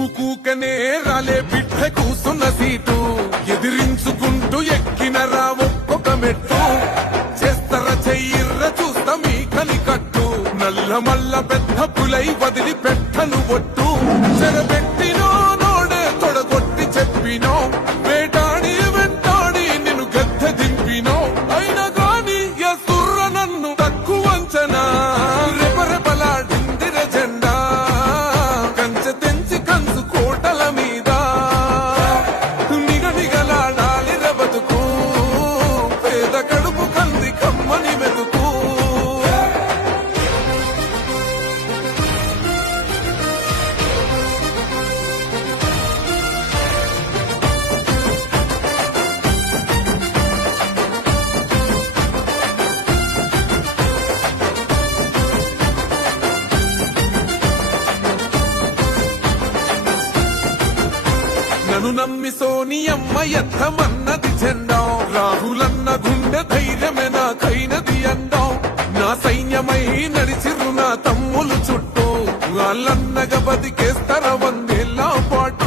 ఊకూకనే రాలే బిడ్డ కూసున్న సీటు ఎదిరించుకుంటూ ఎక్కినరా ఒక్కొక్క మెట్టు చేస్తర చెయ్యిర్ర చూస్తా మీ కని కట్టు నల్ల మల్ల పెద్ద పులై వదిలి పెట్టను ఒట్టు చెరబెట్టినో నోడే తొడగొట్టి చెప్పినో వేటాడి వెంటాడి నిన్ను గద్దె దింపినో అయినా గాని ఎసుర్ర నన్ను తక్కువ అంచనా రెపరెపలాడిందిర జెండా కంచె తెంచి కంచు కోటల మీద నిగనిగలాడాలిర బతుకు పేద కడుపు కంది కమ్మని మెతుకు నన్ను నమ్మి సోనియమ్మ ఎత్తమన్నది జెండా రాహులన్న గుండె ధైర్యమే నాకైనది అండా నా సైన్యమై నడిచిరు నా తమ్ములు చుట్టూ వాళ్ళన్నగా బతికేస్తర వందేళ్ళ పాటు